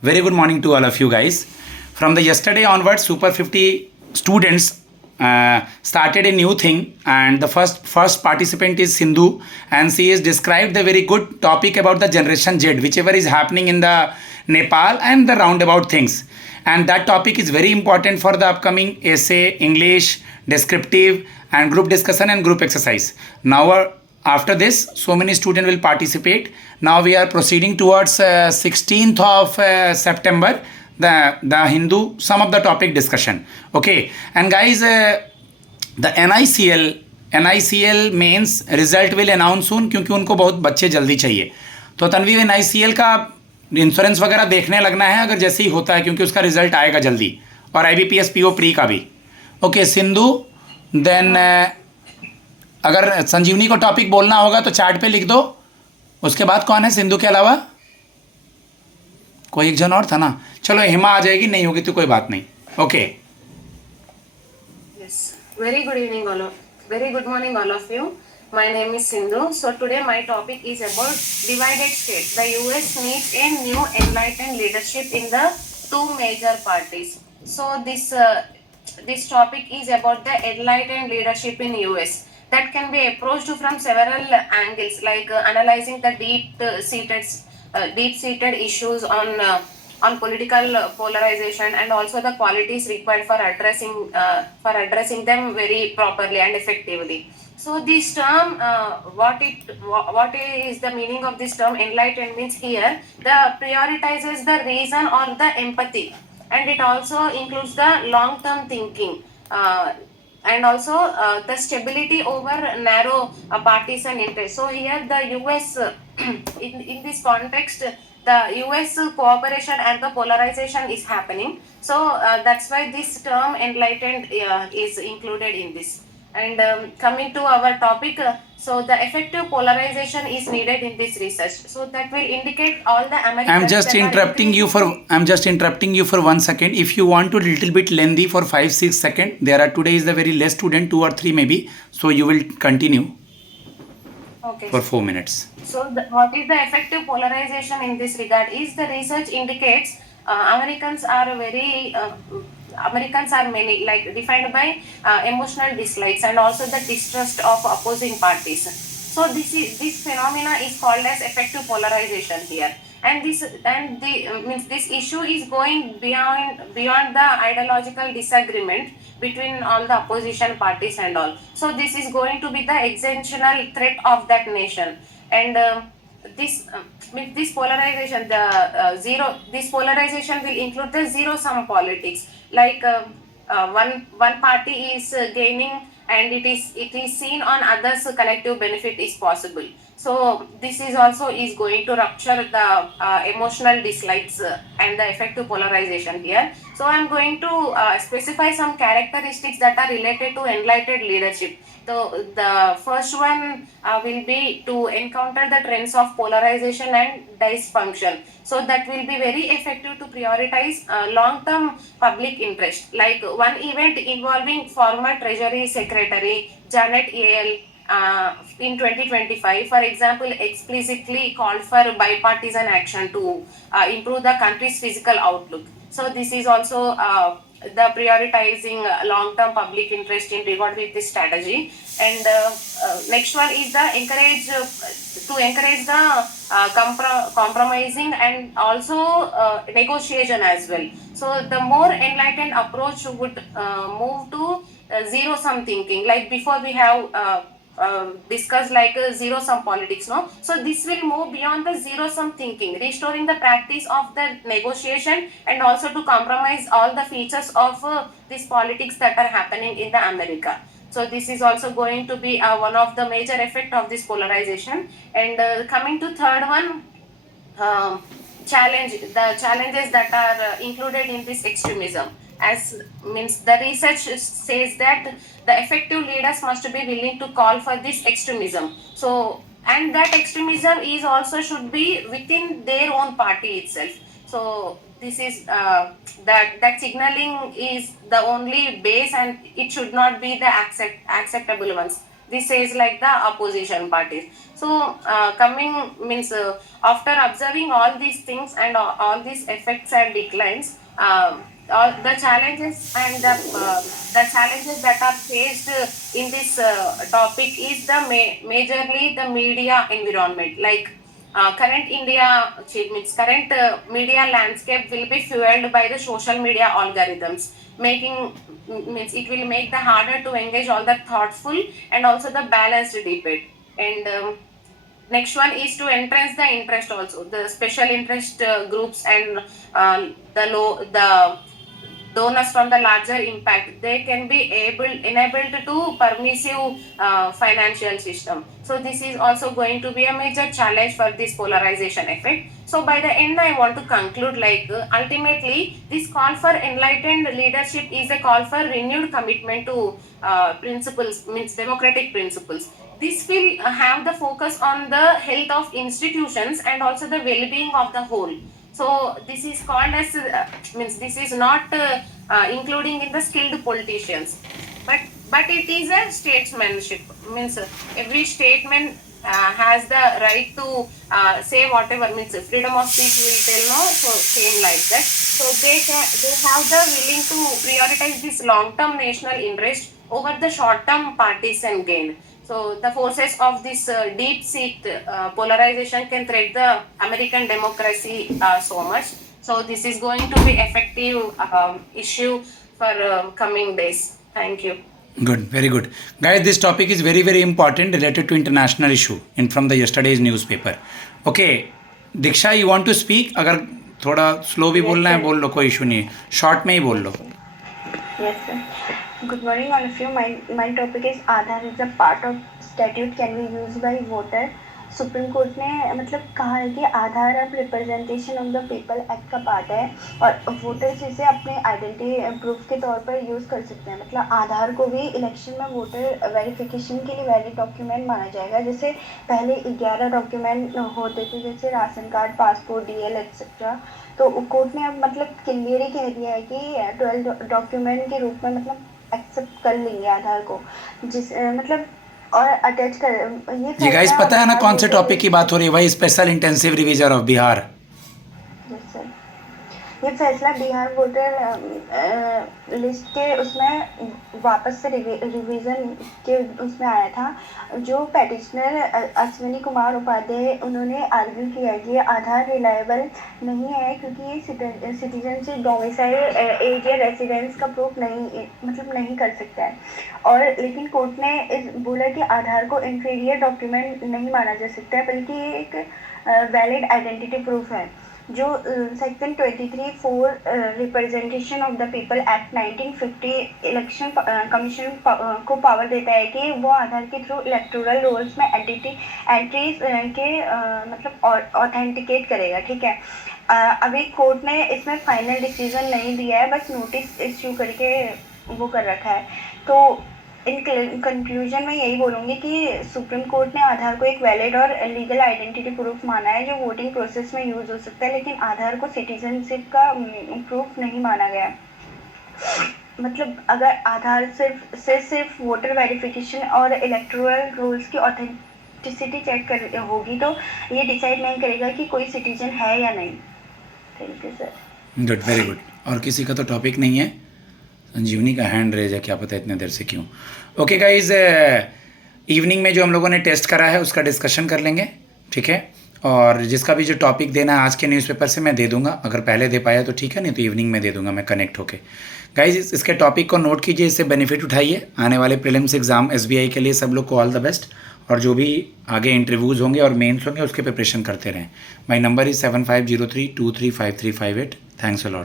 Very good morning to all of you guys. From the yesterday onwards, Super 50 students started a new thing, and the first participant is Sindhu, and she has described the very good topic about the Generation Z, whichever is happening in the Nepal and the roundabout things. And that topic is very important for the upcoming essay, English, descriptive, and group discussion and group exercise. Now, after this, so many students will participate. Now we are proceeding towards 16th of September, the Hindu some of the topic discussion. Okay, and guys, the NICL mains result will announce soon, क्योंकि उनको बहुत बच्चे जल्दी चाहिए. तो Tanvi NICL का insurance वगैरह देखने लगना है अगर जैसे ही होता है, क्योंकि उसका रिजल्ट आएगा जल्दी, और IBPS PO प्री का भी. ओके सिंधु, देन अगर संजीवनी को टॉपिक बोलना होगा तो चार्ट पे लिख दो. उसके बाद कौन है सिंधु के अलावा? कोई एक जन और था ना. चलो हिमा आ जाएगी, नहीं होगी तो कोई बात नहीं. Okay. Yes. Very good evening, very good morning, all of you. My name is Sindhu. So today my topic is about divided state. The US needs a new enlightened leadership in the two major parties. So this topic is about the enlightened leadership in US. That can be approached from several angles, like analyzing the deep-seated issues on political polarization, and also the qualities required for addressing them very properly and effectively. So this term, what is the meaning of this term? Enlightened means here the prioritizes the reason or the empathy, and it also includes the long-term thinking. And also the stability over narrow partisan interest. So here the US, in this context, the US cooperation and the polarization is happening. So that's why this term enlightened is included in this. And coming to our topic, so the effective polarization is needed in this research. So that will indicate all the Americans. I'm just interrupting you for 1 second. If you want to little bit lengthy for 5-6 seconds, there are today is the very less student, 2 or 3 maybe. So you will continue. Okay. For 4 minutes. So what is the effective polarization in this regard is the research indicates Americans are many, like defined by emotional dislikes and also the distrust of opposing parties. So this phenomena is called as effective polarization here, and this issue is going beyond the ideological disagreement between all the opposition parties and all. So this is going to be the existential threat of that nation, and this polarization, this polarization will include the zero-sum politics, like one party is gaining, and it is seen on others' collective benefit is possible. So this is also going to rupture the emotional dislikes and the effective polarization here. So I am going to specify some characteristics that are related to enlightened leadership. So the first one will be to encounter the trends of polarization and dysfunction. So that will be very effective to prioritize long-term public interest. Like one event involving former Treasury Secretary Janet Yellen in 2025, for example, explicitly called for bipartisan action to improve the country's fiscal outlook. So this is also the prioritizing long-term public interest in regard with this strategy. And next one is the encourage the compromising and also negotiation as well. So the more enlightened approach would move to zero-sum thinking. Like before we have discussed like zero-sum politics, no? So this will move beyond the zero-sum thinking, restoring the practice of the negotiation and also to compromise all the features of this politics that are happening in the America. So this is also going to be one of the major effect of this polarization. And coming to third one, the challenges that are included in this extremism, as means the research says that the effective leaders must be willing to call for this extremism. So, and that extremism is also should be within their own party itself. So this is that signaling is the only base, and it should not be the acceptable ones. This says like the opposition parties. So coming means after observing all these things and all these effects and declines, all the challenges and the challenges that are faced in this topic is the majorly the media environment. Like current India means current media landscape will be fueled by the social media algorithms, making means it will make the harder to engage all the thoughtful and also the balanced debate. And next one is to entrench the interest also, the special interest groups and the donors from the larger impact, they can be enabled to permissive financial system. So this is also going to be a major challenge for this polarization effect. So by the end I want to conclude like ultimately this call for enlightened leadership is a call for renewed commitment to principles, means democratic principles. This will have the focus on the health of institutions and also the well-being of the whole. So this is called as means this is not including in the skilled politicians, but it is a statesmanship. Means every statesman has the right to say whatever, means freedom of speech will tell no, so same like that. So they have the willing to prioritize this long-term national interest over the short-term partisan gain. So the forces of this deep-seated polarization can threat the American democracy so much. So this is going to be effective issue for coming days. Thank you. Good, very good. Guys, this topic is very, very important related to international issue in from the yesterday's newspaper. Okay, Diksha, you want to speak? अगर थोड़ा slow भी बोलना है बोल लो, कोई issue नहीं है, short में ही बोल लो. Yes, sir. Good morning, all of you. My topic is Aadhaar is a part of statute can be used by voter. Supreme court ने मतलब कहा है कि आधार अब representation of the people act का पार्ट है और वोटर्स इसे अपने आइडेंटिटी प्रूफ के तौर पर यूज़ कर सकते हैं. मतलब आधार को भी इलेक्शन में वोटर वेरिफिकेशन के लिए वैलिड डॉक्यूमेंट माना जाएगा. जैसे पहले 11 डॉक्यूमेंट होते थे, जैसे ration card, passport, DL etcetera. तो कोर्ट ने अब मतलब क्लियर ही कह दिया है कि 12 डॉक्यूमेंट के रूप में मतलब एक्सेप्ट कर लेंगे आधार को, जिस मतलब और अटैच कर ये गाइस पता है ना कौन से टॉपिक की बात हो रही है? वही special intensive revision of Bihar. ये फैसला बिहार वोटर लिस्ट के उसमें वापस से रिवीजन के उसमें आया था. जो पेटिशनर अश्विनी कुमार उपाध्याय, उन्होंने आर्ग्यू किया कि आधार रिलायबल नहीं है क्योंकि ये सिटीजनशिप, डोमिसाइल, एज या रेसिडेंस का प्रूफ नहीं कर सकता है. और लेकिन कोर्ट ने बोला कि आधार को इंफीरियर डॉक्यूमेंट नहीं माना जा सकता है, बल्कि ये एक वैलिड आइडेंटिटी प्रूफ है. जो section 23(4) representation of the people act 1950 election commission को पावर देता है कि वो आधार के थ्रू इलेक्टोरल रोल्स में एंट्रीज के मतलब ऑथेंटिकेट करेगा. ठीक है, अभी कोर्ट ने इसमें फाइनल डिसीजन नहीं दिया है, बस नोटिस इश्यू करके वो कर रखा है. तो इन कंक्लूजन में यही बोलूँगी कि सुप्रीम कोर्ट ने आधार को एक वैलिड और लीगल आइडेंटिटी प्रूफ माना है जो वोटिंग प्रोसेस में यूज़ हो सकता है, लेकिन आधार को सिटीजनशिप का प्रूफ नहीं माना गया. मतलब अगर आधार सिर्फ वोटर वेरिफिकेशन और इलेक्टोरल रूल्स की ऑथेंटिसिटी चेक होगी तो ये डिसाइड नहीं करेगा कि कोई सिटीजन है या नहीं. Thank you sir. Good, very good. और किसी का तो टॉपिक नहीं है? संजीवनी का हैंड रेज है, क्या पता इतने देर से क्यों. ओके गाइज, इवनिंग में जो हम लोगों ने टेस्ट करा है उसका डिस्कशन कर लेंगे, ठीक है. और जिसका भी जो टॉपिक देना है आज के न्यूज़पेपर से मैं दे दूंगा, अगर पहले दे पाया तो ठीक है, नहीं तो इवनिंग में दे दूंगा मैं कनेक्ट होके. गाइज इसके टॉपिक को नोट कीजिए, इससे बेनिफिट उठाइए. आने वाले प्रीलिम्स एग्जाम SBI के लिए सब लोग को ऑल द बेस्ट. और जो भी आगे इंटरव्यूज़ होंगे और मेंस होंगे उसके प्रिपरेशन करते रहें. My number is 7503235358. Thanks a lot.